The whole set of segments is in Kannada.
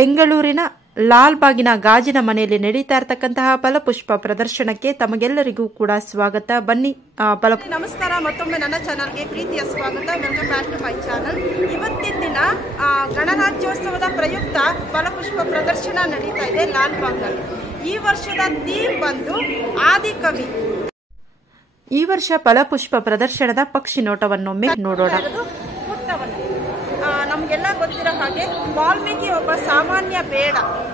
ಬೆಂಗಳೂರಿನ ಲಾಲ್ಬಾಗಿನ ಗಾಜಿನ ಮನೆಯಲ್ಲಿ ನಡೀತಾ ಇರತಕ್ಕಂತಹ ಫಲಪುಷ್ಪ ಪ್ರದರ್ಶನಕ್ಕೆ ತಮಗೆಲ್ಲರಿಗೂ ಕೂಡ ಸ್ವಾಗತ. ಬನ್ನಿ ನಮಸ್ಕಾರ. ಮತ್ತೊಮ್ಮೆ ನನ್ನ ಚಾನಲ್ಗೆ ಪ್ರೀತಿಯ ಸ್ವಾಗತ. Welcome back to my channel. ಇವತ್ತಿನ ದಿನ ಗಣರಾಜ್ಯೋತ್ಸವದ ಪ್ರಯುಕ್ತ ಫಲಪುಷ್ಪ ಪ್ರದರ್ಶನ ನಡೀತಾ ಇದೆ ಲಾಲ್ಬಾಗ್ನಲ್ಲಿ. ಈ ವರ್ಷದ ಥೀಮ್ ಬಂದು ಆದಿಕವಿ. ಈ ವರ್ಷ ಫಲಪುಷ್ಪ ಪ್ರದರ್ಶನದ ಪಕ್ಷಿ ನೋಟವನ್ನೊಮ್ಮೆ ನೋಡೋಣ. ನಮಗೆಲ್ಲ ಗೊತ್ತಿರೋ ಹಾಗೆ ವಾಲ್ಮೀಕಿ ಒಬ್ಬ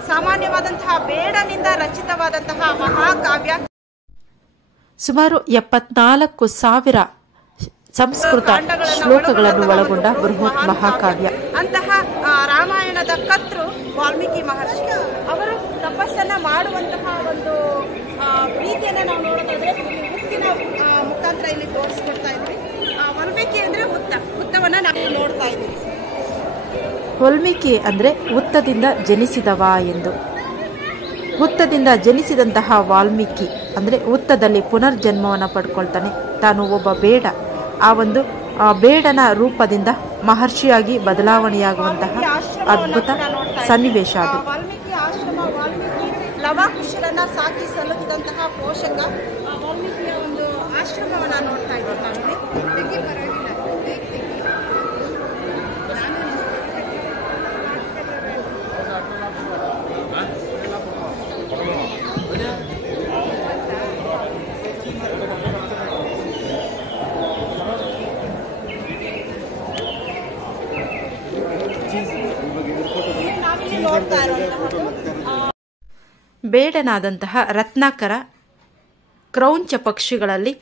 ಸಾಮಾನ್ಯವಾದಂತಹ ಬೇಡನಿಂದ ರಚಿತವಾದಂತಹ ಮಹಾಕಾವ್ಯ. ಸುಮಾರು 74,000 ಸಂಸ್ಕೃತ ಶ್ಲೋಕಗಳನ್ನು ಒಳಗೊಂಡ ಬೃಹತ್ ಮಹಾಕಾವ್ಯ. ಅಂತಹ ರಾಮಾಯಣದ ಕರ್ತೃ ವಾಲ್ಮೀಕಿ ಮಹರ್ಷಿ. ಅವರು ತಪಸ್ಸನ್ನ ಮಾಡುವಂತಹ ಒಂದು ಪ್ರೀತಿಯನ್ನ ನಾವು ನೋಡೋದಾದ್ರೆ ಹುತ್ತಿನ ಮುಖಾಂತರ ಇಲ್ಲಿ ತೋರಿಸ್ಕೊಡ್ತಾ ಇದ್ವಿ. ವಾಲ್ಮೀಕಿ ಅಂದ್ರೆ ಹುತ್ತವನ್ನ ನಾವು ನೋಡ್ತಾ ಇದ್ದೀವಿ. ವಾಲ್ಮೀಕಿ ಅಂದ್ರೆ ಹುತ್ತದಿಂದ ಜನಿಸಿದವ ಎಂದು. ಹುತ್ತದಿಂದ ಜನಿಸಿದಂತಹ ವಾಲ್ಮೀಕಿ ಅಂದ್ರೆ ಹುತ್ತದಲ್ಲಿ ಪುನರ್ಜನ್ಮವನ್ನು ಪಡ್ಕೊಳ್ತಾನೆ. ತಾನು ಒಬ್ಬ ಬೇಡ, ಆ ಒಂದು ಬೇಡನ ರೂಪದಿಂದ ಮಹರ್ಷಿಯಾಗಿ ಬದಲಾವಣೆಯಾಗುವಂತಹ ಅದ್ಭುತ ಸನ್ನಿವೇಶ ಅದು. ವಾಲ್ಮೀಕಿ ಆಶ್ರಮ, ವಾಲ್ಮೀಕಿ ಲವಕುಶರನ್ನ ಸಾಕಿ ಸಲ್ಲುತ್ತಿದ್ದಂತಹ ಪೋಷಕ ವಾಲ್ಮೀಕಿಯ ಒಂದು ಆಶ್ರಮವನ್ನ ನೋಡ್ತಾ ಇದ್ದೀವಿ. ಬೇಡನಾದಂತಹ ರತ್ನಾಕರ ಕ್ರೌಂಚ ಪಕ್ಷಿಗಳಲ್ಲಿ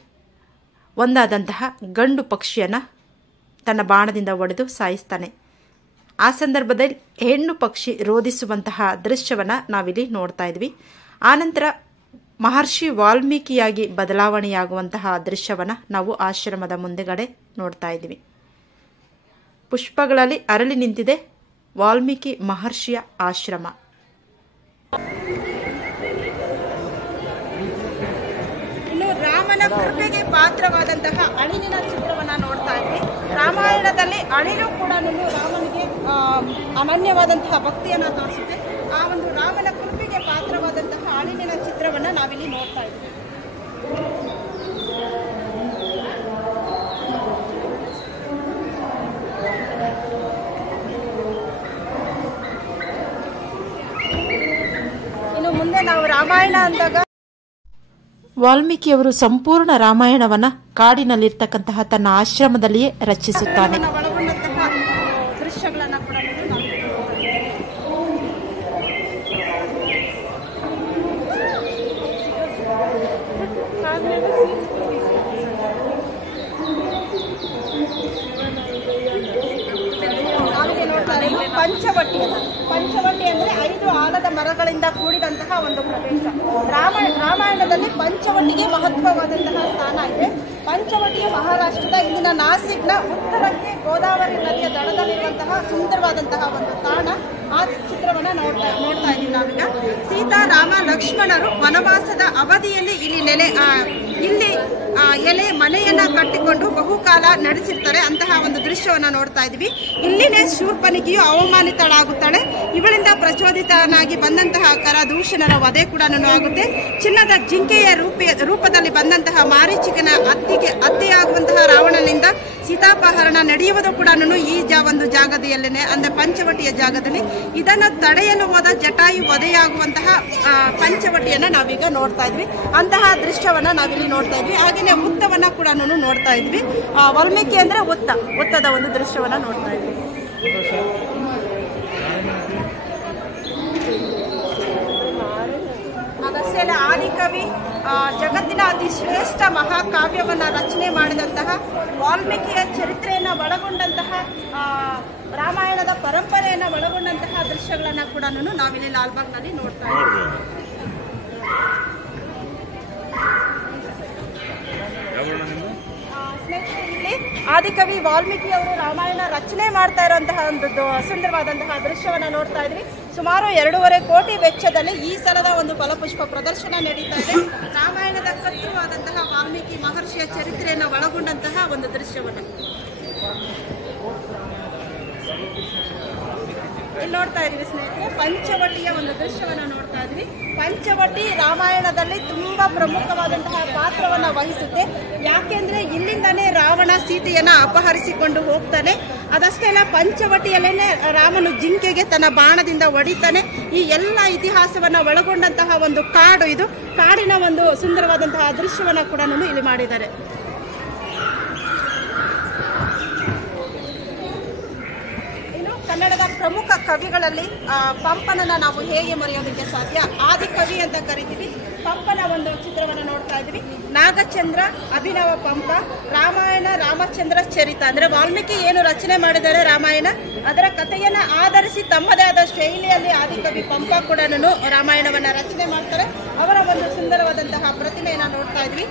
ಒಂದಾದಂತಹ ಗಂಡು ಪಕ್ಷಿಯನ್ನು ತನ್ನ ಬಾಣದಿಂದ ಒಡೆದು ಸಾಯಿಸ್ತಾನೆ. ಆ ಸಂದರ್ಭದಲ್ಲಿ ಹೆಣ್ಣು ಪಕ್ಷಿ ರೋಧಿಸುವಂತಹ ದೃಶ್ಯವನ್ನು ನಾವಿಲ್ಲಿ ನೋಡ್ತಾ ಇದ್ವಿ. ಆನಂತರ ಮಹರ್ಷಿ ವಾಲ್ಮೀಕಿಯಾಗಿ ಬದಲಾವಣೆಯಾಗುವಂತಹ ದೃಶ್ಯವನ್ನು ನಾವು ಆಶ್ರಮದ ಮುಂದೆಗಡೆ ನೋಡ್ತಾ ಇದ್ವಿ. ಪುಷ್ಪಗಳಲ್ಲಿ ಅರಳಿ ನಿಂತಿದೆ ವಾಲ್ಮೀಕಿ ಮಹರ್ಷಿಯ ಆಶ್ರಮ. ಇನ್ನು ರಾಮನ ಕೃಪೆಗೆ ಪಾತ್ರವಾದಂತಹ ಅಳಿಲಿನ ಚಿತ್ರವನ್ನ ನೋಡ್ತಾ ಇದ್ವಿ. ರಾಮಾಯಣದಲ್ಲಿ ಅಳಿಲು ಕೂಡ ರಾಮನಿಗೆ ಅನನ್ಯವಾದಂತಹ ಭಕ್ತಿಯನ್ನ ತೋರಿಸುತ್ತೆ. ಆ ಒಂದು ರಾಮನ ಕೃಪೆಗೆ ಪಾತ್ರವಾದಂತಹ ಅಳಿಲಿನ ಚಿತ್ರವನ್ನ ನಾವಿಲ್ಲಿ ನೋಡ್ತಾ ಇದ್ವಿ. ಇನ್ನು ಮುಂದೆ ನಾವು ರಾಮಾಯಣ ಅಂದಾಗ ವಾಲ್ಮೀಕಿಯವರು ಸಂಪೂರ್ಣ ರಾಮಾಯಣವನ್ನ ಕಾಡಿನಲ್ಲಿರ್ತಕ್ಕಂತಹ ತನ್ನ ಆಶ್ರಮದಲ್ಲಿಯೇ ರಚಿಸುತ್ತಾನೆ. ಒಳಗೊಂಡಂತಹ ದೃಶ್ಯಗಳನ್ನ ಕೂಡ ಪಂಚವಟಿ ಅಂದ್ರೆ 5 ಆಲದ ಮರಗಳಿಂದ ಕೂಡಿದಂತಹ ಒಂದು ಪ್ರದೇಶ. ರಾಮಾಯಣದಲ್ಲಿ ಪಂಚವಟಿಗೆ ಮಹತ್ವವಾದಂತಹ ಸ್ಥಾನ ಇದೆ. ಪಂಚವಟಿಯು ಮಹಾರಾಷ್ಟ್ರದ ಇಂದಿನ ನಾಸಿಕ್ನ ಉತ್ತರಕ್ಕೆ ಗೋದಾವರಿ ನದಿಯ ದಡದಲ್ಲಿರುವಂತಹ ಸುಂದರವಾದಂತಹ ಒಂದು ತಾಣ. ಆ ಚಿತ್ರವನ್ನ ನೋಡ್ತಾ ಇದ್ದೀವಿ ನಾವೀಗ. ಸೀತಾ, ರಾಮ, ಲಕ್ಷ್ಮಣರು ವನವಾಸದ ಅವಧಿಯಲ್ಲಿ ಇಲ್ಲಿ ಎಲೆ ಮನೆಯನ್ನ ಕಟ್ಟಿಕೊಂಡು ಬಹುಕಾಲ ನಡೆಸಿರ್ತಾರೆ. ಅಂತಹ ಒಂದು ದೃಶ್ಯವನ್ನ ನೋಡ್ತಾ ಇದ್ವಿ. ಇಲ್ಲಿನೇ ಶೂರ್ಪನಿಕೆಯು ಅವಮಾನಿತಳಾಗುತ್ತಾಳೆ. ಇವಳಿಂದ ಪ್ರಚೋದಿತನಾಗಿ ಬಂದಂತಹ ಕರದೂಷಣರ ವಧೆ ಕೂಡ ಆಗುತ್ತೆ. ಚಿನ್ನದ ಜಿಂಕೆಯ ರೂಪದಲ್ಲಿ ಬಂದಂತಹ ಮಾರೀಚಿಕನ ಅತ್ತೆಯಾಗುವಂತಹ ರಾವಣನಿಂದ ಸೀತಾಪಹರಣ ನಡೆಯುವುದು ಕೂಡ ಈ ಒಂದು ಜಾಗದಲ್ಲೇನೆ, ಅಂದ್ರೆ ಪಂಚವಟಿಯ ಜಾಗದಲ್ಲಿ. ಇದನ್ನು ತಡೆಯಲು ಹೋದ ಜಟಾಯು ವಧೆಯಾಗುವಂತಹ ಪಂಚವಟಿಯನ್ನ ನಾವೀಗ ನೋಡ್ತಾ ಇದ್ವಿ. ಅಂತಹ ದೃಶ್ಯವನ್ನ ನಾವಿಲ್ಲಿ ನೋಡ್ತಾ ಇದ್ವಿ. ಹಾಗೇನೆ ಹುತ್ತವನ್ನ ಕೂಡ ನೋಡ್ತಾ ಇದ್ವಿ. ವಾಲ್ಮೀಕಿ ಅಂದ್ರೆ ಹುತ್ತದ ಒಂದು ದೃಶ್ಯವನ್ನ ನೋಡ್ತಾ ಇದ್ವಿ. ಅದಷ್ಟೇ ಅಲ್ಲ, ಆದಿಕವಿ ಜಗತ್ತಿನ ಅತಿ ಶ್ರೇಷ್ಠ ಮಹಾಕಾವ್ಯವನ್ನ ರಚನೆ ಮಾಡಿದಂತಹ ವಾಲ್ಮೀಕಿಯ ಚರಿತ್ರೆಯನ್ನ ಒಳಗೊಂಡಂತಹ ರಾಮಾಯಣದ ಪರಂಪರೆಯನ್ನ ಒಳಗೊಂಡಂತಹ ದೃಶ್ಯಗಳನ್ನ ಕೂಡ ನಾವಿಲ್ಲಿ ಲಾಲ್ಬಾಗ್ನಲ್ಲಿ ನೋಡ್ತಾ ಇದ್ದೀವಿ. ಇಲ್ಲಿ ಆದಿಕವಿ ವಾಲ್ಮೀಕಿ ಅವರು ರಾಮಾಯಣ ರಚನೆ ಮಾಡ್ತಾ ಇರುವಂತಹ ಒಂದು ಸುಂದರವಾದಂತಹ ದೃಶ್ಯವನ್ನ ನೋಡ್ತಾ ಇದ್ವಿ. ಸುಮಾರು 2.5 ಕೋಟಿ ವೆಚ್ಚದಲ್ಲಿ ಈ ಸಲದ ಒಂದು ಫಲಪುಷ್ಪ ಪ್ರದರ್ಶನ ನಡೀತಾ ಇದೆ. ರಾಮಾಯಣದ ಕರ್ತೃವಾದಂತಹ ವಾಲ್ಮೀಕಿ ಮಹರ್ಷಿಯ ಚರಿತ್ರೆಯನ್ನು ಒಳಗೊಂಡಂತಹ ಒಂದು ದೃಶ್ಯವನ್ನ ಇಲ್ಲಿ ನೋಡ್ತಾ ಇದೀವಿ ಸ್ನೇಹಿತರೆ, ಪಂಚವಟಿಯ ಒಂದು ದೃಶ್ಯವನ್ನು ನೋಡ್ತಾ ಇದ್ವಿ. ಪಂಚವಟಿ ರಾಮಾಯಣದಲ್ಲಿ ತುಂಬಾ ಪ್ರಮುಖವಾದಂತಹ ಪಾತ್ರವನ್ನ ವಹಿಸುತ್ತೆ. ಯಾಕೆಂದ್ರೆ ಇಲ್ಲಿಂದಾನೇ ರಾವಣ ಸೀತೆಯನ್ನ ಅಪಹರಿಸಿಕೊಂಡು ಹೋಗ್ತಾನೆ. ಅದಷ್ಟೇ ಅಲ್ಲ, ಪಂಚವಟಿಯಲ್ಲೇನೆ ರಾಮನು ಜಿಂಕೆಗೆ ತನ್ನ ಬಾಣದಿಂದ ಹೊಡಿತಾನೆ. ಈ ಎಲ್ಲ ಇತಿಹಾಸವನ್ನ ಒಳಗೊಂಡಂತಹ ಒಂದು ಕಾಡು ಇದು. ಕಾಡಿನ ಒಂದು ಸುಂದರವಾದಂತಹ ದೃಶ್ಯವನ್ನ ಕೂಡ ಇಲ್ಲಿ ಮಾಡಿದ್ದಾರೆ. ಕನ್ನಡದ ಪ್ರಮುಖ ಕವಿಗಳಲ್ಲಿ ಪಂಪನನ್ನ ನಾವು ಹೇಗೆ ಮರೆಯೋದಕ್ಕೆ ಸಾಧ್ಯ? ಆದಿಕವಿ ಅಂತ ಕರಿತೀವಿ. ಪಂಪನ ಒಂದು ಚಿತ್ರವನ್ನು ನೋಡ್ತಾ ಇದ್ವಿ. ನಾಗಚಂದ್ರ, ಅಭಿನವ ಪಂಪ, ರಾಮಾಯಣ ರಾಮಚಂದ್ರ ಚರಿತ. ಅಂದ್ರೆ ವಾಲ್ಮೀಕಿ ಏನು ರಚನೆ ಮಾಡಿದ್ದಾರೆ ರಾಮಾಯಣ, ಅದರ ಕಥೆಯನ್ನ ಆಧರಿಸಿ ತಮ್ಮದೇ ಆದ ಶೈಲಿಯಲ್ಲಿ ಆದಿಕವಿ ಪಂಪ ಕೂಡ ರಾಮಾಯಣವನ್ನ ರಚನೆ ಮಾಡ್ತಾರೆ. ಅವರ ಒಂದು ಸುಂದರವಾದಂತಹ ಪ್ರತಿಮೆಯನ್ನ ನೋಡ್ತಾ ಇದ್ವಿ.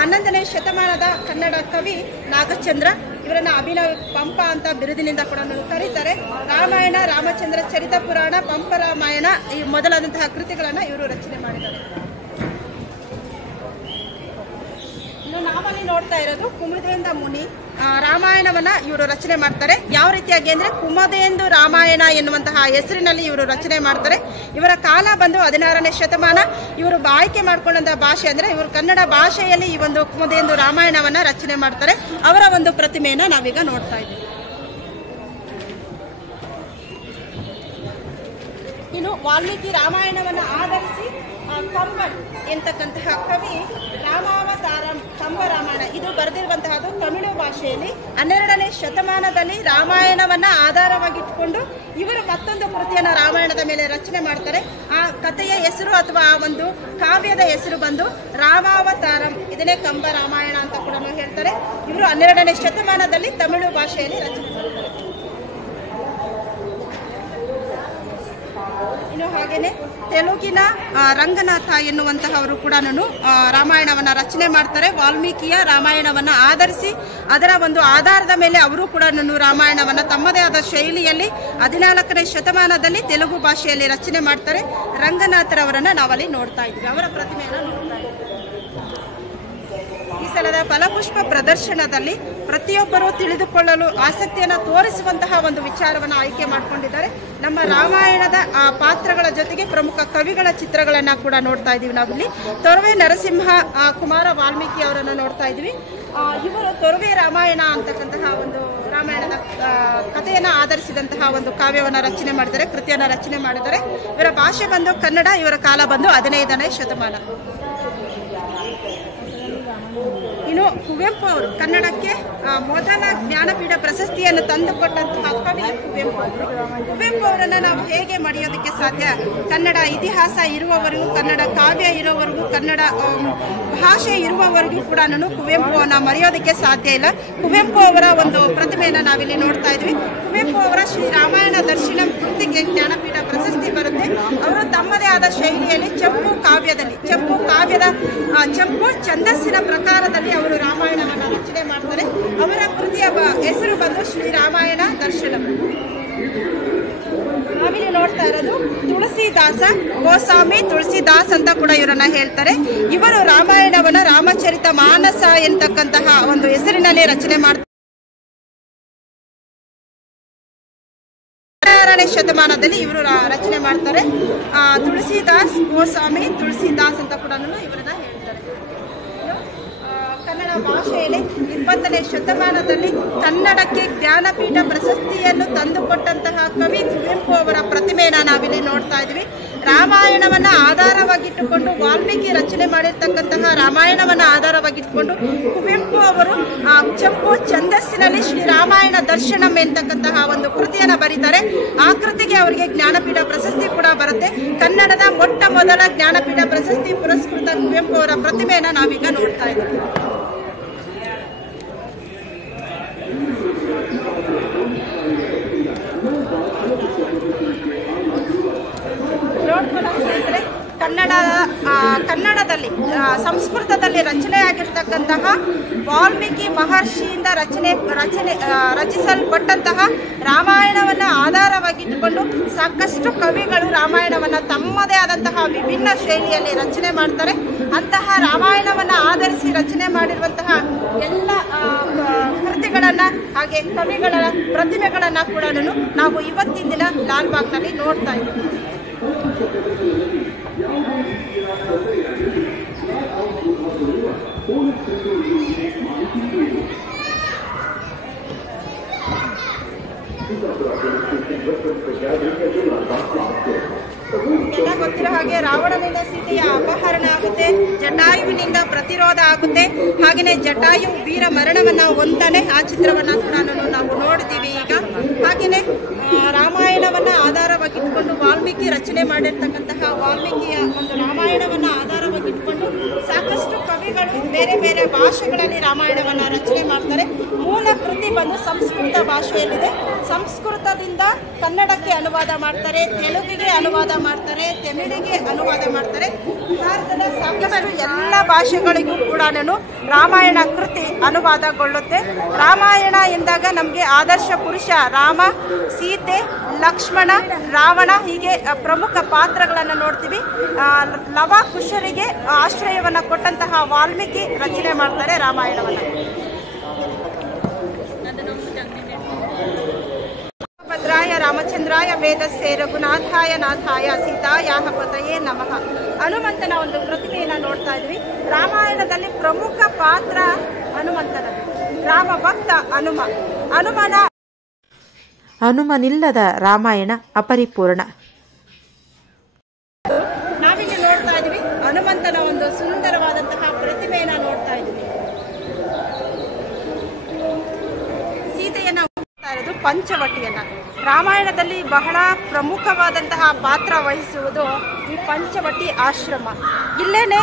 11ನೇ ಶತಮಾನದ ಕನ್ನಡ ಕವಿ ನಾಗಚಂದ್ರ. ಇವರನ್ನ ಅಭಿನವ ಪಂಪ ಅಂತ ಬಿರುದಿನಿಂದ ಕೂಡ ಕರೀತಾರೆ. ರಾಮಾಯಣ, ರಾಮಚಂದ್ರ ಚರಿತ, ಪುರಾಣ, ಪಂಪ ರಾಮಾಯಣ ಈ ಮೊದಲಾದಂತಹ ಕೃತಿಗಳನ್ನ ಇವರು ರಚನೆ ಮಾಡಿದ್ದಾರೆ. ಇನ್ನು ನಾವಲ್ಲಿ ನೋಡ್ತಾ ಇರೋದು ಕುಮುದೇಂದ್ರ ಮುನಿ. ರಾಮಾಯಣವನ್ನ ಇವರು ರಚನೆ ಮಾಡ್ತಾರೆ. ಯಾವ ರೀತಿಯಾಗಿ ಅಂದ್ರೆ ಕುಮದೇಂದು ರಾಮಾಯಣ ಎನ್ನುವಂತಹ ಹೆಸರಿನಲ್ಲಿ ಇವರು ರಚನೆ ಮಾಡ್ತಾರೆ. ಇವರ ಕಾಲ ಬಂದು 16ನೇ ಶತಮಾನ. ಇವರು ಆಯ್ಕೆ ಮಾಡ್ಕೊಂಡಂತಹ ಭಾಷೆ ಅಂದ್ರೆ ಇವರು ಕನ್ನಡ ಭಾಷೆಯಲ್ಲಿ ಈ ಒಂದು ಕುಮದೇಂದು ರಾಮಾಯಣವನ್ನ ರಚನೆ ಮಾಡ್ತಾರೆ. ಅವರ ಒಂದು ಪ್ರತಿಮೆಯನ್ನ ನಾವೀಗ ನೋಡ್ತಾ ಇದ್ದೀವಿ. ಇನ್ನು ವಾಲ್ಮೀಕಿ ರಾಮಾಯಣವನ್ನ ಆಧರಿಸಿ ಕಂಬನ್ ಎಂತಕ್ಕಂತಹ ಕವಿ ರಾಮಾವತಾರಂ ಕಂಬ ರಾಮಾಯಣ ಇದು ಬರೆದಿರುವಂತಹದ್ದು ತಮಿಳು ಭಾಷೆಯಲ್ಲಿ. 12ನೇ ಶತಮಾನದಲ್ಲಿ ರಾಮಾಯಣವನ್ನ ಆಧಾರವಾಗಿಟ್ಕೊಂಡು ಇವರು ಮತ್ತೊಂದು ಕೃತಿಯನ್ನ ರಾಮಾಯಣದ ಮೇಲೆ ರಚನೆ ಮಾಡ್ತಾರೆ. ಆ ಕಥೆಯ ಹೆಸರು ಅಥವಾ ಆ ಒಂದು ಕಾವ್ಯದ ಹೆಸರು ಬಂದು ರಾಮಾವತಾರಂ. ಇದನ್ನೇ ಕಂಬ ರಾಮಾಯಣ ಅಂತ ಕೂಡ ಹೇಳ್ತಾರೆ. ಇವರು 12ನೇ ಶತಮಾನದಲ್ಲಿ ತಮಿಳು ಭಾಷೆಯಲ್ಲಿ ರಚನೆ ಮಾಡ್ತಾರೆ. ಇನ್ನು ಹಾಗೇನೆ ತೆಲುಗಿನ ರಂಗನಾಥ ಎನ್ನುವಂತಹವರು ಕೂಡ ರಾಮಾಯಣವನ್ನ ರಚನೆ ಮಾಡ್ತಾರೆ. ವಾಲ್ಮೀಕಿಯ ರಾಮಾಯಣವನ್ನ ಆಧರಿಸಿ ಅದರ ಒಂದು ಆಧಾರದ ಮೇಲೆ ಅವರು ಕೂಡ ರಾಮಾಯಣವನ್ನ ತಮ್ಮದೇ ಆದ ಶೈಲಿಯಲ್ಲಿ 14ನೇ ಶತಮಾನದಲ್ಲಿ ತೆಲುಗು ಭಾಷೆಯಲ್ಲಿ ರಚನೆ ಮಾಡ್ತಾರೆ. ರಂಗನಾಥರವರನ್ನ ನಾವಲ್ಲಿ ನೋಡ್ತಾ ಇದ್ವಿ. ಅವರ ಪ್ರತಿಮೆಯನ್ನ ನೋಡ್ತಾ ಇದ್ವಿ. ಈ ಸಲದ ಫಲಪುಷ್ಪ ಪ್ರದರ್ಶನದಲ್ಲಿ ಪ್ರತಿಯೊಬ್ಬರು ತಿಳಿದುಕೊಳ್ಳಲು ಆಸಕ್ತಿಯನ್ನು ತೋರಿಸುವಂತಹ ಒಂದು ವಿಚಾರವನ್ನು ಆಯ್ಕೆ ಮಾಡಿಕೊಂಡಿದ್ದಾರೆ. ನಮ್ಮ ರಾಮಾಯಣದ ಪಾತ್ರಗಳ ಜೊತೆಗೆ ಪ್ರಮುಖ ಕವಿಗಳ ಚಿತ್ರಗಳನ್ನ ಕೂಡ ನೋಡ್ತಾ ಇದೀವಿ. ನಾವಿಲ್ಲಿ ತೊರವೆ ನರಸಿಂಹ ಕುಮಾರ ವಾಲ್ಮೀಕಿ ಅವರನ್ನು ನೋಡ್ತಾ ಇದ್ವಿ. ಇವರು ತೊರವೆ ರಾಮಾಯಣ ಅಂತಕ್ಕಂತಹ ಒಂದು ರಾಮಾಯಣದ ಕಥೆಯನ್ನ ಆಧರಿಸಿದಂತಹ ಒಂದು ಕಾವ್ಯವನ್ನ ರಚನೆ ಮಾಡಿದ್ದಾರೆ, ಕೃತಿಯನ್ನ ರಚನೆ ಮಾಡಿದ್ದಾರೆ. ಇವರ ಭಾಷೆ ಬಂದು ಕನ್ನಡ. ಇವರ ಕಾಲ ಬಂದು 15ನೇ ಶತಮಾನ. ಇನ್ನು ಕುವೆಂಪು ಅವರು ಕನ್ನಡಕ್ಕೆ ಮೊದಲ ಜ್ಞಾನಪೀಠ ಪ್ರಶಸ್ತಿಯನ್ನು ತಂದುಕೊಟ್ಟಂತಹ ಕವಿ ಕುವೆಂಪು ಅವರು. ಕುವೆಂಪು ಅವರನ್ನ ನಾವು ಹೇಗೆ ಮರೆಯೋದಕ್ಕೆ ಸಾಧ್ಯ? ಕನ್ನಡ ಇತಿಹಾಸ ಇರುವವರೆಗೂ, ಕನ್ನಡ ಕಾವ್ಯ ಇರುವವರೆಗೂ, ಕನ್ನಡ ಭಾಷೆ ಇರುವವರೆಗೂ ಕೂಡ ಕುವೆಂಪುವನ್ನ ಮರೆಯೋದಕ್ಕೆ ಸಾಧ್ಯ ಇಲ್ಲ. ಕುವೆಂಪು ಅವರ ಒಂದು ಪ್ರತಿಮೆಯನ್ನ ನಾವಿಲ್ಲಿ ನೋಡ್ತಾ ಇದ್ವಿ. ಕುವೆಂಪು ಅವರ ಶ್ರೀ ರಾಮಾಯಣ ದರ್ಶನಂ ಕೃತಿಗೆ ಜ್ಞಾನಪೀಠ ಪ್ರಶಸ್ತಿ ಬರುತ್ತೆ. ಅವರು ತಮ್ಮದೇ ಆದ ಶೈಲಿಯಲ್ಲಿ ಚಂಪು ಕಾವ್ಯದ ಚಂಪು ಛಂದಸ್ಸಿನ ಪ್ರಕಾರದಲ್ಲಿ ಅವರು ರಾಮಾಯಣವನ್ನ ರಚನೆ ಮಾಡ್ತಾರೆ. ಅವರ ಕೃತಿಯ ಹೆಸರು ಬಂದು ಶ್ರೀ ರಾಮಾಯಣ ದರ್ಶನಂ. ನಾವಿಲ್ಲಿ ನೋಡ್ತಾ ಇರೋದು ತುಳಸಿದಾಸ, ಗೋಸ್ವಾಮಿ ತುಳಸಿದಾಸ್ ಅಂತ ಕೂಡ ಇವರನ್ನ ಹೇಳ್ತಾರೆ. ಇವರು ರಾಮಾಯಣವನ್ನ ರಾಮಚರಿತ ಮಾನಸ ಎಂತಕ್ಕಂತಹ ಒಂದು ಹೆಸರಿನಲ್ಲಿ ರಚನೆ ಮಾಡ್ತಾರೆ. 16ನೇ ಶತಮಾನದಲ್ಲಿ ಇವರು ರಚನೆ ಮಾಡ್ತಾರೆ. ತುಳಸಿದಾಸ್, ಗೋಸ್ವಾಮಿ ತುಳಸಿದಾಸ್ ಅಂತ ಕೂಡ ಇವರನ್ನ ಹೇಳ್ತಾರೆ. ಕನ್ನಡ ಭಾಷೆಯಲ್ಲಿ 20ನೇ ಶತಮಾನದಲ್ಲಿ ಕನ್ನಡಕ್ಕೆ ಜ್ಞಾನಪೀಠ ಪ್ರಶಸ್ತಿಯನ್ನು ತಂದುಕೊಟ್ಟಂತಹ ಕವಿ ಕುವೆಂಪು ಅವರ ಪ್ರತಿಮೆಯನ್ನ ನಾವಿಲ್ಲಿ ನೋಡ್ತಾ ಇದ್ವಿ. ರಾಮಾಯಣವನ್ನ ಆಧಾರವಾಗಿಟ್ಟುಕೊಂಡು ವಾಲ್ಮೀಕಿ ರಚನೆ ಮಾಡಿರ್ತಕ್ಕಂತಹ ರಾಮಾಯಣವನ್ನ ಆಧಾರವಾಗಿಟ್ಟುಕೊಂಡು ಕುವೆಂಪು ಅವರು ಚಂಪು ಛಂದಸ್ಸಿನಲ್ಲಿ ಶ್ರೀ ರಾಮಾಯಣ ದರ್ಶನಂ ಎಂತಕ್ಕಂತಹ ಒಂದು ಕೃತಿಯನ್ನ ಬರೀತಾರೆ. ಆ ಕೃತಿಗೆ ಅವರಿಗೆ ಜ್ಞಾನಪೀಠ ಪ್ರಶಸ್ತಿ ಕೂಡ ಬರುತ್ತೆ. ಕನ್ನಡದ ಮೊಟ್ಟ ಮೊದಲ ಜ್ಞಾನಪೀಠ ಪ್ರಶಸ್ತಿ ಪುರಸ್ಕೃತ ಕುವೆಂಪು ಅವರ ಪ್ರತಿಮೆಯನ್ನ ನಾವೀಗ ನೋಡ್ತಾ ಇದ್ದೀವಿ. ಕನ್ನಡದಲ್ಲಿ ಸಂಸ್ಕೃತದಲ್ಲಿ ರಚನೆಯಾಗಿರ್ತಕ್ಕಂತಹ ವಾಲ್ಮೀಕಿ ಮಹರ್ಷಿಯಿಂದ ರಚಿಸಲ್ಪಟ್ಟಂತಹ ರಾಮಾಯಣವನ್ನ ಆಧಾರವಾಗಿಟ್ಟುಕೊಂಡು ಸಾಕಷ್ಟು ಕವಿಗಳು ರಾಮಾಯಣವನ್ನ ತಮ್ಮದೇ ಆದಂತಹ ವಿಭಿನ್ನ ಶೈಲಿಯಲ್ಲಿ ರಚನೆ ಮಾಡ್ತಾರೆ. ಅಂತಹ ರಾಮಾಯಣವನ್ನ ಆಧರಿಸಿ ರಚನೆ ಮಾಡಿರುವಂತಹ ಎಲ್ಲ ಕೃತಿ ಮೂರ್ತಿಗಳನ್ನ ಹಾಗೆ ಕವಿಗಳ ಪ್ರತಿಮೆಗಳನ್ನ ಕೂಡ ನಾವು ಇವತ್ತಿನ ದಿನ ಲಾಲ್ಬಾಗ್ನಲ್ಲಿ ನೋಡ್ತಾ ಇದ್ದೀವಿ. ಎಲ್ಲ ಗೊತ್ತಿರೋ ಹಾಗೆ ರಾವಣನಿಂದ ಸೀತೆಯ ಅಪಹರಣ ಆಗುತ್ತೆ, ಜಟಾಯುವಿನಿಂದ ಪ್ರತಿರೋಧ ಆಗುತ್ತೆ, ಹಾಗೆಯೇ ಜಟಾಯು ವೀರ ಮರಣವನ್ನ ಹೊಂದಾನೆ. ಆ ಚಿತ್ರವನ್ನ ಕೂಡ ನಾವು ನೋಡಿದ್ದೀವಿ ಈಗ. ಹಾಗೆಯೇ ರಾಮಾಯಣವನ್ನ ಆಧಾರವಾಗಿಟ್ಕೊಂಡು ವಾಲ್ಮೀಕಿ ರಚನೆ ಮಾಡಿರ್ತಕ್ಕಂತಹ ವಾಲ್ಮೀಕಿಯ ಒಂದು ರಾಮಾಯಣವನ್ನ ಆಧಾರವಾಗಿಟ್ಕೊಂಡು ಸಾಕಷ್ಟು ಕವಿಗಳು ಬೇರೆ ಬೇರೆ ಭಾಷೆಗಳಲ್ಲಿ ರಾಮಾಯಣವನ್ನ ರಚನೆ ಮಾಡ್ತಾರೆ. ಮೂಲ ಕೃತಿ ಬಂದು ಸಂಸ್ಕೃತ ಭಾಷೆಯಲ್ಲಿದೆ. ಸಂಸ್ಕೃತದಿಂದ ಕನ್ನಡಕ್ಕೆ ಅನುವಾದ ಮಾಡ್ತಾರೆ, ತೆಲುಗಿಗೆ ಅನುವಾದ ಮಾಡ್ತಾರೆ, ತಮಿಳಿಗೆ ಅನುವಾದ ಮಾಡ್ತಾರೆ. ಭಾರತದ ಸಾಕಷ್ಟು ಎಲ್ಲ ಭಾಷೆಗಳಿಗೂ ಕೂಡ ರಾಮಾಯಣ ಕೃತಿ ಅನುವಾದಗೊಳ್ಳುತ್ತೆ. ರಾಮಾಯಣ ಎಂದಾಗ ನಮಗೆ ಆದರ್ಶ ಪುರುಷ ರಾಮ, ಸೀತೆ, ಲಕ್ಷ್ಮಣ, ರಾವಣ ಹೀಗೆ ಪ್ರಮುಖ ಪಾತ್ರಗಳನ್ನು ನೋಡ್ತೀವಿ. ಲವ ಕುಶರಿಗೆ ಆಶ್ರಯವನ್ನು ಕೊಟ್ಟಂತಹ ವಾಲ್ಮೀಕಿ ರಚನೆ ಮಾಡ್ತಾರೆ ರಾಮಾಯಣವನ್ನು. ಭದ್ರಾಯ ರಾಮಚಂದ್ರಾಯ ವೇದಸ್ಸೇ ರಘುನಾಥಾಯ ನಾಥಾಯ ಸೀತಾಯಾಹ ಪತಯೇ ನಮಃ. ಹನುಮಂತನ ಒಂದು ಪ್ರತಿಮೆಯನ್ನು ನೋಡ್ತಾ ಇದ್ವಿ. ರಾಮಾಯಣದಲ್ಲಿ ಪ್ರಮುಖ ಪಾತ್ರ ಹನುಮಂತನದು. ರಾಮ ಭಕ್ತ ಹನುಮನಿಲ್ಲದ ರಾಮಾಯಣ ಅಪರಿಪೂರ್ಣ. ನಾವಿಲ್ಲಿ ನೋಡ್ತಾ ಇದ್ವಿ ಹನುಮಂತನ ಒಂದು ಸುಂದರವಾದಂತಹ ಪ್ರತಿಮೆಯನ್ನ ನೋಡ್ತಾ ಇದ್ವಿ. ಸೀತೆಯನ್ನ ನೋಡ್ತಾ ಇರೋದು ಪಂಚವಟಿಯನ್ನ. ರಾಮಾಯಣದಲ್ಲಿ ಬಹಳ ಪ್ರಮುಖವಾದಂತಹ ಪಾತ್ರ ವಹಿಸುವುದು ಈ ಪಂಚವಟಿ ಆಶ್ರಮ. ಇಲ್ಲೇನೆ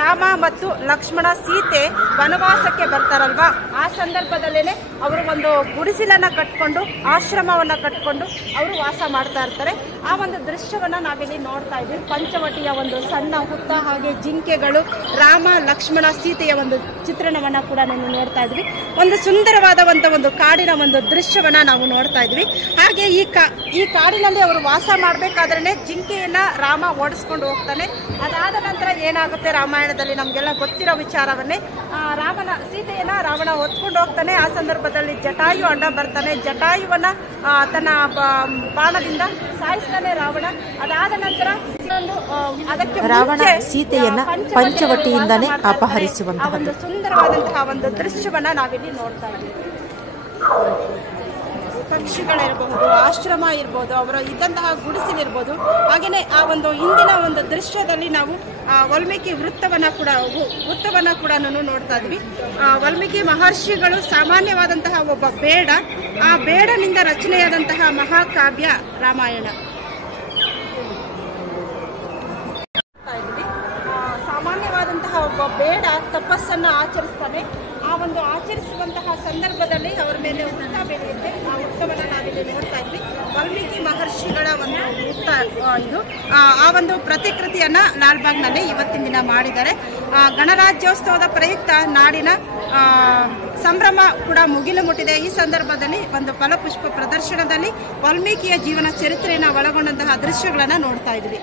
ರಾಮ ಮತ್ತು ಲಕ್ಷ್ಮಣ ಸೀತೆ ವನವಾಸಕ್ಕೆ ಬರ್ತಾರಲ್ವಾ, ಆ ಸಂದರ್ಭದಲ್ಲೇನೆ ಅವರು ಒಂದು ಗುಡಿಸಿಲನ್ನ ಕಟ್ಕೊಂಡು ಆಶ್ರಮವನ್ನ ಕಟ್ಕೊಂಡು ಅವರು ವಾಸ ಮಾಡ್ತಾ ಇರ್ತಾರೆ. ಆ ಒಂದು ದೃಶ್ಯವನ್ನ ನಾವಿಲ್ಲಿ ನೋಡ್ತಾ ಇದ್ವಿ. ಪಂಚವಟಿಯ ಒಂದು ಸಣ್ಣ ಹುತ್ತ, ಹಾಗೆ ಜಿಂಕೆಗಳು, ರಾಮ ಲಕ್ಷ್ಮಣ ಸೀತೆಯ ಒಂದು ಚಿತ್ರಣವನ್ನ ಕೂಡ ನಾವು ನೋಡ್ತಾ ಇದ್ವಿ. ಒಂದು ಸುಂದರವಾದ ಒಂದು ಕಾಡಿನ ಒಂದು ದೃಶ್ಯವನ್ನ ನಾವು ನೋಡ್ತಾ ಇದ್ವಿ. ಹಾಗೆ ಈ ಕಾಡಿನಲ್ಲಿ ಅವರು ವಾಸ ಮಾಡಬೇಕಾದ್ರೆ ಜಿಂಕೆಯನ್ನ ರಾಮ ಓಡಿಸ್ಕೊಂಡು ಹೋಗ್ತಾನೆ. ಅದಾದ ನಂತರ ಏನಾಗುತ್ತೆ ರಾಮಾಯಣದಲ್ಲಿ ನಮಗೆಲ್ಲ ಗೊತ್ತಿರೋ ವಿಚಾರವನ್ನೇ. ಸೀತೆಯನ್ನ ರಾವಣ ಹೊತ್ಕೊಂಡು ಹೋಗ್ತಾನೆ. ಆ ಸಂದರ್ಭದಲ್ಲಿ ಜಟಾಯು ಅಡ್ಡ ಬರ್ತಾನೆ. ಜಟಾಯುವನ್ನ ತನ್ನ ಬಾಣದಿಂದ ಸಾಯಿಸ್ತಾನೆ ರಾವಣ. ಅದಾದ ನಂತರ ರಾವಣ ಸೀತೆಯನ್ನ ಪಂಚವಟಿಯಿಂದಾನೇ ಅಪಹರಿಸುವಂತಹ ಒಂದು ಸುಂದರವಾದಂತಹ ಒಂದು ದೃಶ್ಯವನ್ನ ನಾವಿಲ್ಲಿ ನೋಡ್ತಾ ಇದ್ದೀವಿ. ಪಕ್ಷಿಗಳಿರಬಹುದು, ಆಶ್ರಮ ಇರ್ಬೋದು, ಅವರ ಇದ್ದಂತಹ ಗುಡಿಸಲಿರ್ಬೋದು. ಹಾಗೆಯೇ ಆ ಒಂದು ಇಂದಿನ ಒಂದು ದೃಶ್ಯದಲ್ಲಿ ನಾವು ವಾಲ್ಮೀಕಿ ವೃತ್ತವನ್ನ ಕೂಡ ನೋಡ್ತಾ ಇದ್ವಿ. ವಾಲ್ಮೀಕಿ ಮಹರ್ಷಿಗಳು ಸಾಮಾನ್ಯವಾದಂತಹ ಒಬ್ಬ ಬೇಡ, ಆ ಬೇಡನಿಂದ ರಚನೆಯಾದಂತಹ ಮಹಾಕಾವ್ಯ ರಾಮಾಯಣ. ಸಾಮಾನ್ಯವಾದಂತಹ ಒಬ್ಬ ಬೇಡ ತಪಸ್ಸನ್ನು ಆಚರಿಸ್ತಾನೆ. ಆ ಒಂದು ಆಚರಿಸುವಂತಹ ಸಂದರ್ಭದಲ್ಲಿ ಅವರ ಮೇಲೆ ವೃತ್ತ ಬೆಳೆಯುತ್ತೆ. ಆ ವೃತ್ತವನ್ನು ನಾವಿಲ್ಲಿ ನೋಡ್ತಾ ಇದ್ವಿ. ವಾಲ್ಮೀಕಿ ಮಹರ್ಷಿಗಳ ಒಂದು ವೃತ್ತ ಇದು. ಆ ಒಂದು ಪ್ರತಿಕೃತಿಯನ್ನ ಲಾಲ್ಬಾಗ್ನಲ್ಲಿ ಇವತ್ತಿನ ದಿನ ಮಾಡಿದ್ದಾರೆ. ಗಣರಾಜ್ಯೋತ್ಸವದ ಪ್ರಯುಕ್ತ ನಾಡಿನ ಸಂಭ್ರಮ ಕೂಡ ಮುಗಿಲು ಮುಟ್ಟಿದೆ. ಈ ಸಂದರ್ಭದಲ್ಲಿ ಒಂದು ಫಲಪುಷ್ಪ ಪ್ರದರ್ಶನದಲ್ಲಿ ವಾಲ್ಮೀಕಿಯ ಜೀವನ ಚರಿತ್ರೆಯನ್ನು ಒಳಗೊಂಡಂತಹ ದೃಶ್ಯಗಳನ್ನ ನೋಡ್ತಾ ಇದ್ವಿ.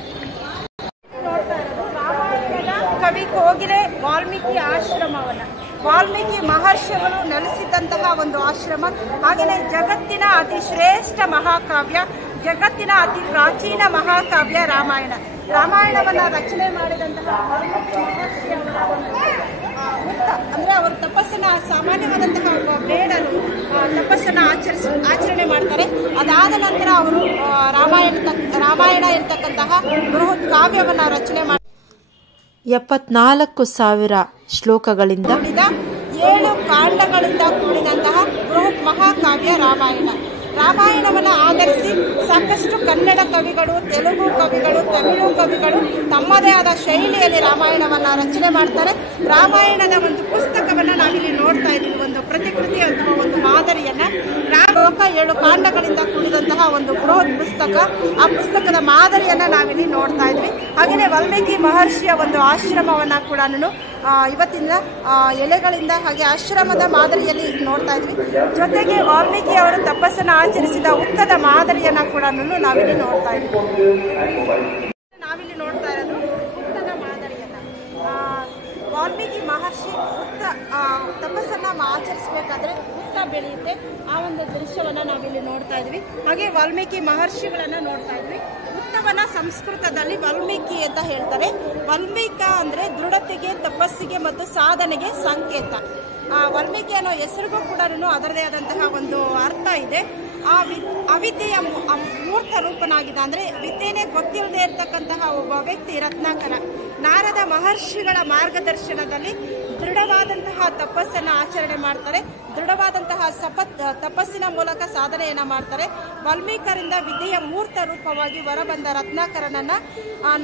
ಕವಿ ಕೋಗಿಲೆ ವಾಲ್ಮೀಕಿ ಆಶ್ರಮವನ್ನ, ವಾಲ್ಮೀಕಿ ಮಹರ್ಷಿಗಳು ನೆಲೆಸಿದಂತಹ ಒಂದು ಆಶ್ರಮ. ಹಾಗೆಯೇ ಜಗತ್ತಿನ ಅತಿ ಶ್ರೇಷ್ಠ ಮಹಾಕಾವ್ಯ, ಜಗತ್ತಿನ ಅತಿ ಪ್ರಾಚೀನ ಮಹಾಕಾವ್ಯ ರಾಮಾಯಣ. ರಾಮಾಯಣವನ್ನ ರಚನೆ ಮಾಡಿದಂತಹ ಅಂದ್ರೆ ಅವರು ತಪಸ್ಸನ್ನ, ಸಾಮಾನ್ಯವಾದಂತಹ ಬೇಡರು ತಪಸ್ಸನ್ನ ಆಚರಣೆ ಮಾಡ್ತಾರೆ. ಅದಾದ ನಂತರ ಅವರು ರಾಮಾಯಣ ಇರ್ತಕ್ಕಂತಹ ಬೃಹತ್ ಕಾವ್ಯವನ್ನ ರಚನೆ ಮಾಡಿ 74,000 ಶ್ಲೋಕಗಳಿಂದ 7 ಕಾಂಡಗಳಿಂದ ಕೂಡಿದಂತಹ ಬೃಹತ್ ಮಹಾಕಾವ್ಯ ರಾಮಾಯಣ. ರಾಮಾಯಣವನ್ನು ಆಧರಿಸಿ ಸಾಕಷ್ಟು ಕನ್ನಡ ಕವಿಗಳು, ತೆಲುಗು ಕವಿಗಳು, ತಮಿಳು ಕವಿಗಳು ತಮ್ಮದೇ ಆದ ಶೈಲಿಯಲ್ಲಿ ರಾಮಾಯಣವನ್ನು ರಚನೆ ಮಾಡ್ತಾರೆ. ರಾಮಾಯಣದ ಒಂದು ಪುಸ್ತಕವನ್ನು ನಾವಿಲ್ಲಿ ನೋಡ್ತಾ ಇದ್ದೀವಿ. ಒಂದು ಪ್ರತಿಕೃತಿ ಅಥವಾ ಒಂದು ಮಾದರಿಯನ್ನ 7 ಕಾಂಡಗಳಿಂದ ಕೂಡಿದಂತಹ ಒಂದು ಬೃಹತ್ ಪುಸ್ತಕ. ಆ ಪುಸ್ತಕದ ಮಾದರಿಯನ್ನ ನಾವಿಲ್ಲಿ ನೋಡ್ತಾ ಇದ್ವಿ. ಹಾಗೆಯೇ ವಾಲ್ಮೀಕಿ ಮಹರ್ಷಿಯ ಒಂದು ಆಶ್ರಮವನ್ನ ಕೂಡ ಇವತ್ತಿನ ಎಲೆಗಳಿಂದ ಹಾಗೆ ಆಶ್ರಮದ ಮಾದರಿಯಲ್ಲಿ ನೋಡ್ತಾ ಇದ್ವಿ. ಜೊತೆಗೆ ವಾಲ್ಮೀಕಿ ಅವರು ತಪಸ್ಸನ್ನು ಆಚರಿಸಿದ ಹುತ್ತದ ಮಾದರಿಯನ್ನ ಕೂಡ ನಾವಿಲ್ಲಿ ನೋಡ್ತಾ ಇದ್ವಿ. ನಾವಿಲ್ಲಿ ನೋಡ್ತಾ ಇರೋದು ಹುತ್ತದ ಮಾದರಿಯನ್ನ. ವಾಲ್ಮೀಕಿ ಮಹರ್ಷಿ ತಪಸ್ಸನ್ನ ಆಚರಿಸಬೇಕಾದ್ರೆ ಬೆಳೆಯುತ್ತೆ. ಆ ಒಂದು ದೃಶ್ಯವನ್ನ ನಾವಿಲ್ಲಿ ನೋಡ್ತಾ ಇದ್ವಿ. ಹಾಗೆ ವಾಲ್ಮೀಕಿ ಮಹರ್ಷಿಗಳನ್ನ ನೋಡ್ತಾ ಇದ್ವಿ. ಉತ್ತವನ ಸಂಸ್ಕೃತದಲ್ಲಿ ವಾಲ್ಮೀಕಿ ಅಂತ ಹೇಳ್ತಾರೆ. ವಾಲ್ಮೀಕ ಅಂದ್ರೆ ದೃಢತೆಗೆ, ತಪಸ್ಸಿಗೆ ಮತ್ತು ಸಾಧನೆಗೆ ಸಂಕೇತ. ವಾಲ್ಮೀಕಿ ಅನ್ನೋ ಹೆಸರಿಗೂ ಕೂಡ ಅದರದೇ ಆದಂತಹ ಒಂದು ಅರ್ಥ ಇದೆ. ಅವಿದ್ಯೆಯ ಮೂರ್ತ ರೂಪನಾಗಿದ್ದ, ಅಂದ್ರೆ ವಿದ್ಯೆನೇ ಗೊತ್ತಿಲ್ಲದೆ ಇರತಕ್ಕಂತಹ ಒಬ್ಬ ವ್ಯಕ್ತಿ ರತ್ನಾಕರ. ನಾರದ ಮಹರ್ಷಿಗಳ ಮಾರ್ಗದರ್ಶನದಲ್ಲಿ ದೃಢವಾದಂತಹ ತಪಸ್ಸನ್ನು ಆಚರಣೆ ಮಾಡ್ತಾರೆ. ದೃಢವಾದಂತಹ ತಪಸ್ಸಿನ ಮೂಲಕ ಸಾಧನೆಯನ್ನ ಮಾಡ್ತಾರೆ. ವಾಲ್ಮೀಕರಿಂದ ವಿದ್ಯೆಯ ಮೂರ್ತ ರೂಪವಾಗಿ ಹೊರಬಂದ ರತ್ನಾಕರನನ್ನ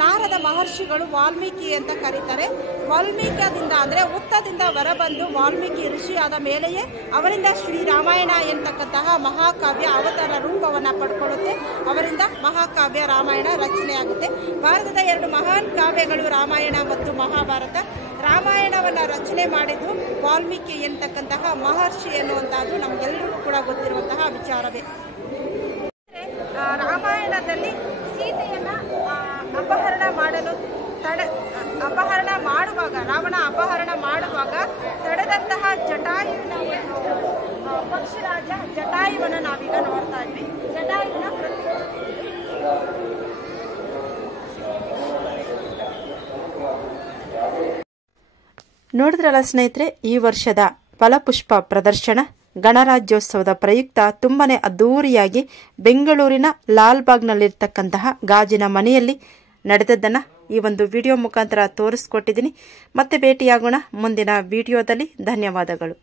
ನಾರದ ಮಹರ್ಷಿಗಳು ವಾಲ್ಮೀಕಿ ಅಂತ ಕರೀತಾರೆ. ವಾಲ್ಮೀಕದಿಂದ ಅಂದ್ರೆ ಉತ್ತದಿಂದ ಹೊರಬಂದು ವಾಲ್ಮೀಕಿ ಋಷಿಯಾದ ಮೇಲೆಯೇ ಅವರಿಂದ ಶ್ರೀರಾಮಾಯಣ ಎಂತಕ್ಕಂತಹ ಮಹಾಕಾವ್ಯ ಅವತಾರ ರೂಪವನ್ನ ಪಡ್ಕೊಳ್ಳುತ್ತೆ. ಅವರಿಂದ ಮಹಾಕಾವ್ಯ ರಾಮಾಯಣ ರಚನೆಯಾಗುತ್ತೆ. ಭಾರತದ 2 ಮಹಾನ್ ಕಾವ್ಯಗಳು ರಾಮಾಯಣ ಮತ್ತು ಮಹಾಭಾರತ. ರಾಮಾಯಣವನ್ನ ರಚನೆ ಮಾಡಿದ್ದು ವಾಲ್ಮೀಕಿ ಎಂತಕ್ಕಂತಹ ಮಹರ್ಷಿ ಎನ್ನುವಂತಹದ್ದು ನಮಗೆಲ್ಲರಿಗೂ ಕೂಡ ಗೊತ್ತಿರುವಂತಹ ವಿಚಾರವೇ. ರಾಮಾಯಣದಲ್ಲಿ ಸೀತೆಯನ್ನ ಅಪಹರಣ ಮಾಡುವಾಗ, ರಾವಣ ಅಪಹರಣ ಮಾಡುವಾಗ ತಡೆದಂತಹ ಜಟಾಯುವಿನ ಪಕ್ಷಿರಾಜ ಜಟಾಯುವನ್ನ ನಾವೀಗ ನೋಡ್ತಾ ಇದ್ವಿ. ಜಟಾಯುವಿನ ನೋಡಿದ್ರಲ್ಲ ಸ್ನೇಹಿತರೆ, ಈ ವರ್ಷದ ಫಲಪುಷ್ಪ ಪ್ರದರ್ಶನ ಗಣರಾಜ್ಯೋತ್ಸವದ ಪ್ರಯುಕ್ತ ತುಂಬಾನೇ ಅದ್ದೂರಿಯಾಗಿ ಬೆಂಗಳೂರಿನ ಲಾಲ್ಬಾಗ್ನಲ್ಲಿರ್ತಕ್ಕಂತಹ ಗಾಜಿನ ಮನೆಯಲ್ಲಿ ನಡೆದದ್ದನ್ನು ಈ ಒಂದು ವಿಡಿಯೋ ಮುಖಾಂತರ ತೋರಿಸ್ಕೊಟ್ಟಿದ್ದೀನಿ. ಮತ್ತೆ ಭೇಟಿಯಾಗೋಣ ಮುಂದಿನ ವಿಡಿಯೋದಲ್ಲಿ. ಧನ್ಯವಾದಗಳು.